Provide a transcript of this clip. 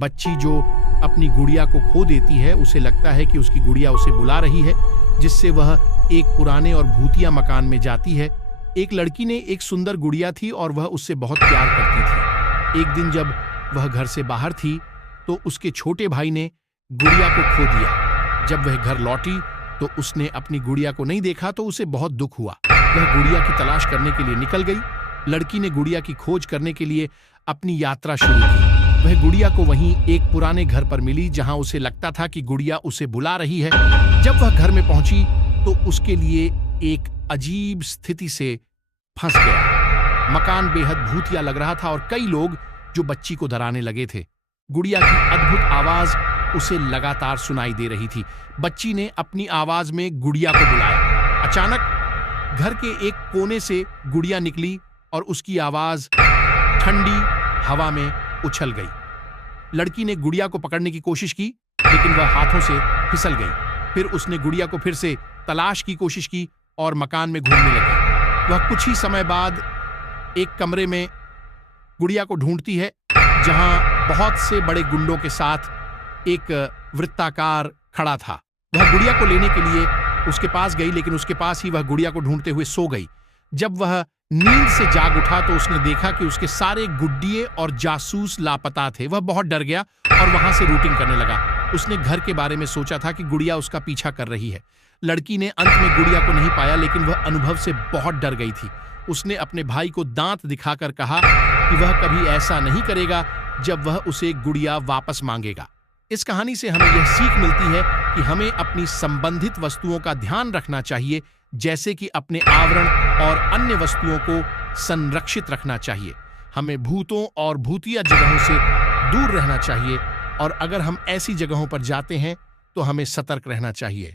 बच्ची जो अपनी गुड़िया को खो देती है, उसे लगता है कि उसकी गुड़िया उसे बुला रही है, जिससे वह एक पुराने और भूतिया मकान में जाती है। एक लड़की ने एक सुंदर गुड़िया थी और वह उससे बहुत प्यार करती थी। एक दिन जब वह घर से बाहर थी तो उसके छोटे भाई ने गुड़िया को खो दिया। जब वह घर लौटी तो उसने अपनी गुड़िया को नहीं देखा तो उसे बहुत दुख हुआ। वह गुड़िया की तलाश करने के लिए निकल गई। लड़की ने गुड़िया की खोज करने के लिए अपनी यात्रा शुरू की। वह गुड़िया को वहीं एक पुराने घर पर मिली जहां उसे लगता था कि गुड़िया उसे बुला रही है। जब वह घर में पहुंची तो उसके लिए एक अजीब स्थिति से फंस गया। मकान बेहद भूतिया लग रहा था और कई लोग जो बच्ची को डराने लगे थे। गुड़िया की अद्भुत आवाज उसे लगातार सुनाई दे रही थी। बच्ची ने अपनी आवाज में गुड़िया को बुलाया। अचानक घर के एक कोने से गुड़िया निकली और उसकी आवाज ठंडी हवा में उछल गई। लड़की ने गुड़िया को पकड़ने की कोशिश की, लेकिन वह हाथों से फिसल गई। फिर उसने गुड़िया को फिर से तलाश की कोशिश की और मकान में घूमने लगी। वह कुछ ही समय बाद एक कमरे में गुड़िया को ढूंढती है, जहां बहुत से बड़े गुंडों के साथ एक वृत्ताकार खड़ा था। वह गुड़िया को लेने के लिए उसके पास गई, लेकिन उसके पास ही वह गुड़िया को ढूंढते हुए सो गई। जब वह नींद से जाग उठा तो उसने देखा कि उसके सारे गुड्डिये और जासूस लापता थे। वह बहुत डर गया और वहां से रूटिंग करने लगा। उसने घर के बारे में सोचा था कि गुड़िया उसका पीछा कर रही है। लड़की ने अंत में गुड़िया को नहीं पाया, लेकिन वह अनुभव से बहुत डर गई थी। उसने अपने भाई को दांत दिखाकर कहा कि वह कभी ऐसा नहीं करेगा जब वह उसे गुड़िया वापस मांगेगा। इस कहानी से हमें यह सीख मिलती है कि हमें अपनी संबंधित वस्तुओं का ध्यान रखना चाहिए, जैसे कि अपने आवरण और अन्य वस्तुओं को संरक्षित रखना चाहिए। हमें भूतों और भूतिया जगहों से दूर रहना चाहिए और अगर हम ऐसी जगहों पर जाते हैं तो हमें सतर्क रहना चाहिए।